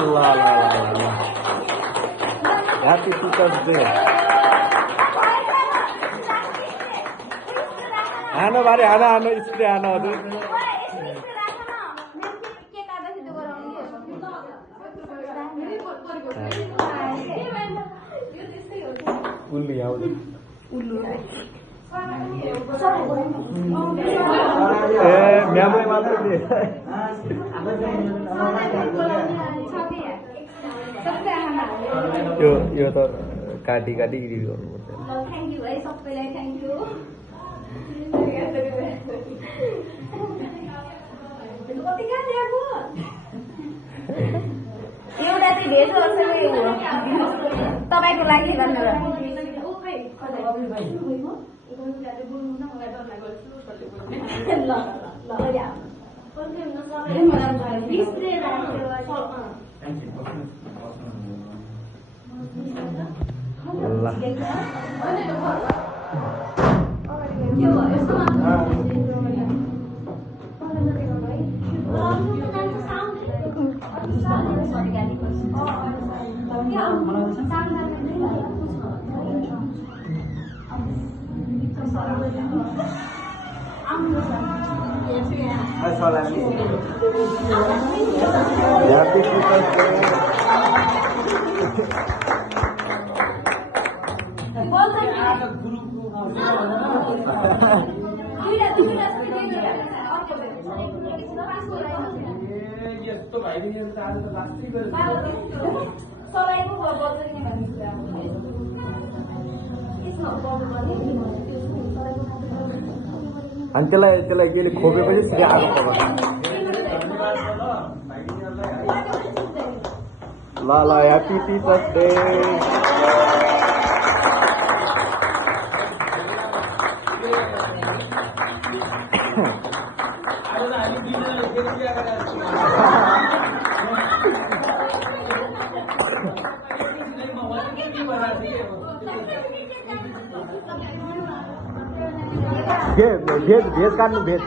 La la la la. Happy Teachers Day. आनो बारे आनो आनो स्प्रे आनो हजुर उल्लु आउँछ उल्लु ए म्यामले मात्र दे यो त काटी काटी रिभ्यु गर्नुपर्छ थ्यांक यू है सबैलाई थ्यांक यू एउटा चाहिँ भेज असलै हो तपाईको लागि भनेर अनि त्यसलाई केले खोपेपछि सिधै आगो पर्छ ल ल ह्यापी टिचर्स डे भेज काट्नु भेज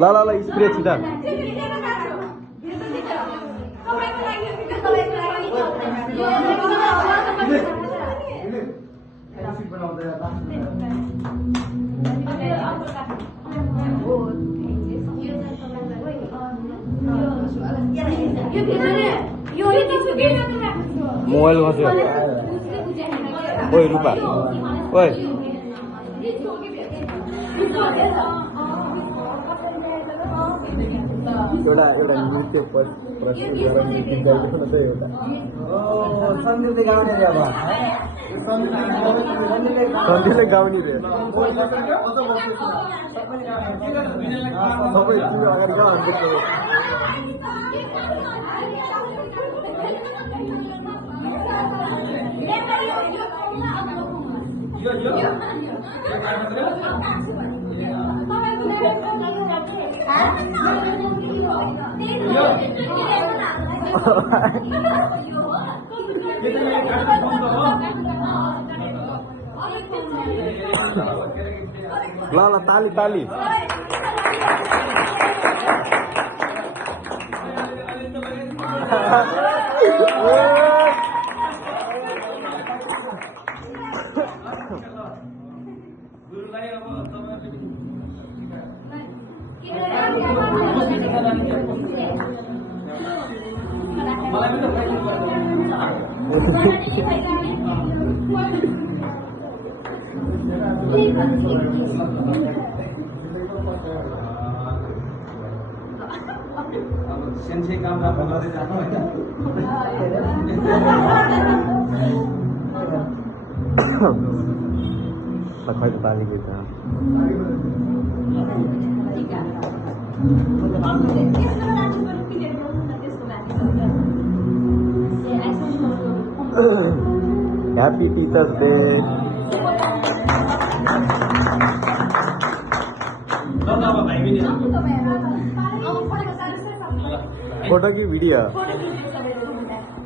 ल ल ल स्प्रे छिटा मोबाइल बस्यो ओइ रुपा ओइ एउटा नृत्य प्रस्तुत गरेर गीत गाइदिनु न त एउटा सन्देशले गाउने रे अब सन्देशले गाउने रे सबै अगाडि गाउनु ल ल ताली ताली सेन्से काम गर्दै जानु हैन खै त ताली गीत Happy Teachers Day. फोटो की वीडियो